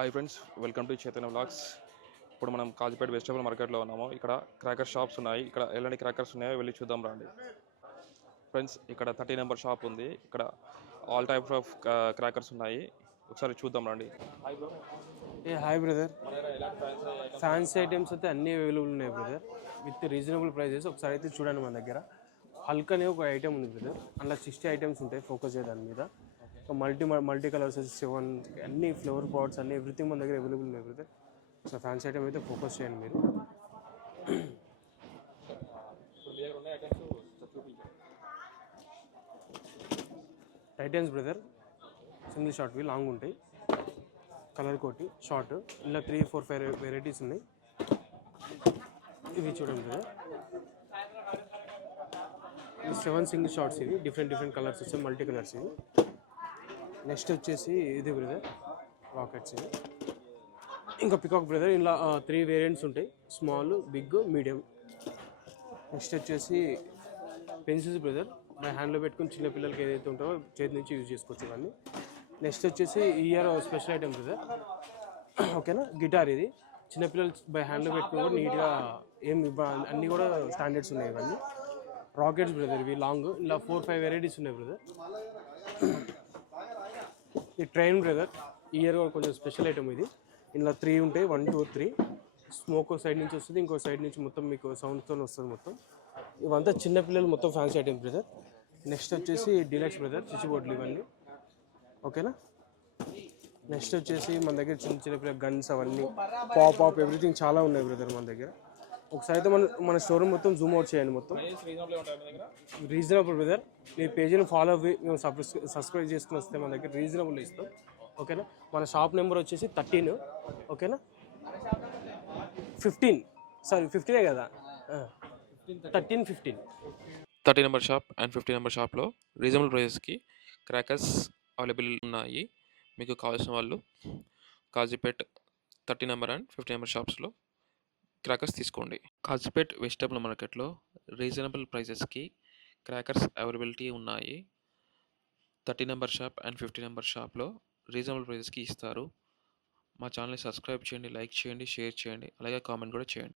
Hi friends, welcome to Chaitanya vlogs. ఇప్పుడు మనం Kazipet vegetable మార్కెట్లో ఉన్నాము. ఇక్కడ క్రాకర్ షాప్స్ ఉన్నాయి. ఇక్కడ ఎలాంటి క్రాకర్స్ ఉన్నాయో వెళ్ళి చూద్దాం రండి. ఫ్రెండ్స్, ఇక్కడ 30 నెంబర్ షాప్ ఉంది. ఇక్కడ ఆల్ టైప్స్ ఆఫ్ క్రాకర్స్ ఉన్నాయి. ఒకసారి చూద్దాం రండి. Hi brother. ఫ్యాన్సీ ఐటమ్స్ అయితే అన్నీ అవైలబుల్ ఉన్నాయి బ్రదర్, విత్ రీజనబుల్ ప్రైజెస్. ఒకసారి అయితే చూడండి, మన దగ్గర హల్క్ అనే ఒక ఐటమ్ ఉంది బ్రదర్. అందులో 60 ఐటమ్స్ ఉంటాయి. ఫోకస్ చేయ దాని మీద మల్టీ కలర్స్ 7 అన్ని ఫ్లవర్ పాట్స్ అన్ని ఎవ్రీథింగ్ మన దగ్గర అవైలబుల్ ఉన్నాయి బ్రదర్. సో ఫ్యాన్సీ ఐటమ్ అయితే ఫోకస్ చేయండి మీరు. టైటన్స్ బ్రదర్, సింగిల్ షార్ట్వి లాంగ్ ఉంటాయి, కలర్ కోటి షార్ట్. ఇలా 3, 4, 5 వెరైటీస్ ఉన్నాయి. ఇవి చూడండి బ్రదర్, 7 సింగిల్ షార్ట్స్. ఇవి డిఫరెంట్ కలర్స్ వస్తాయి, మల్టీ కలర్స్ ఇవి. నెక్స్ట్ వచ్చేసి ఇది బ్రదర్, రాకెట్స్ ఇవి. ఇంకా పికాక్ బ్రదర్, ఇలా 3 వేరియంట్స్ ఉంటాయి, స్మాల్, బిగ్, మీడియం. నెక్స్ట్ వచ్చేసి పెన్సిల్స్ బ్రదర్, మన హ్యాండ్లో పెట్టుకుని చిన్నపిల్లలకి ఏదైతే ఉంటుందో చేతి నుంచి యూజ్ చేసుకోవచ్చు ఇవన్నీ. నెక్స్ట్ వచ్చేసి ఇయర్ స్పెషల్ ఐటమ్ బ్రదర్, ఓకేనా. గిటార్ ఇది చిన్నపిల్లలు బై హ్యాండ్లో పెట్టుకుని కూడా నీట్గా అన్నీ కూడా స్టాండర్డ్స్ ఉన్నాయి ఇవన్నీ. రాకెట్స్ బ్రదర్, ఇవి లాంగ్. ఇలా 4, 5 వెరైటీస్ ఉన్నాయి బ్రదర్. ఈ ట్రైన్ బ్రదర్, ఇయర్ కొంచెం స్పెషల్ ఐటమ్ ఇది. ఇలా 3 ఉంటాయి, 1, 2, 3. స్మోక్ సైడ్ నుంచి వస్తుంది, ఇంకో సైడ్ నుంచి మొత్తం మీకు సౌండ్తో వస్తుంది మొత్తం. ఇవంతా చిన్నపిల్లలు మొత్తం ఫ్యాన్సీ ఐటమ్స్ బ్రదర్. నెక్స్ట్ వచ్చేసి డిలక్స్ బ్రదర్, స్విచ్ బోర్డులు ఇవన్నీ, ఓకేనా. నెక్స్ట్ వచ్చేసి మన దగ్గర చిన్న పిల్లల గన్స్ అవన్నీ, పాప్ ఎవ్రీథింగ్ చాలా ఉన్నాయి బ్రదర్ మన దగ్గర. ఒకసారి అయితే మన స్టోర్ మొత్తం జూమ్ అవుట్ చేయండి. మొత్తం రీజనబుల్ బ్రదర్. మీ పేజీని ఫాలో అవ్వి మేము సబ్స్క్రైబ్ చేసుకుని వస్తే మన దగ్గర రీజనబుల్ ఇస్తాం, ఓకేనా. మన షాప్ నెంబర్ వచ్చేసి 13, ఓకేనా. 15 కదా, 13, 15. 30 నెంబర్ షాప్ అండ్ 50 నెంబర్ షాప్లో రీజనబుల్ ప్రైజెస్కి క్రాకర్స్ అవైలబుల్ ఉన్నాయి. మీకు కావాల్సిన వాళ్ళు కాజీపేట్ 30 నెంబర్ అండ్ 50 నెంబర్ షాప్స్లో క్రాకర్స్ తీసుకోండి. కాజీపేట్ వెజిటబుల్ మార్కెట్లో రీజనబుల్ ప్రైజెస్కి క్రాకర్స్ అవైలబిలిటీ ఉన్నాయి. 30 నెంబర్ షాప్ అండ్ 50 నెంబర్ షాప్లో రీజనబుల్ ప్రైజెస్కి ఇస్తారు. మా ఛానల్ని సబ్స్క్రైబ్ చేయండి, లైక్ చేయండి, షేర్ చేయండి, అలాగే కామెంట్ కూడా చేయండి.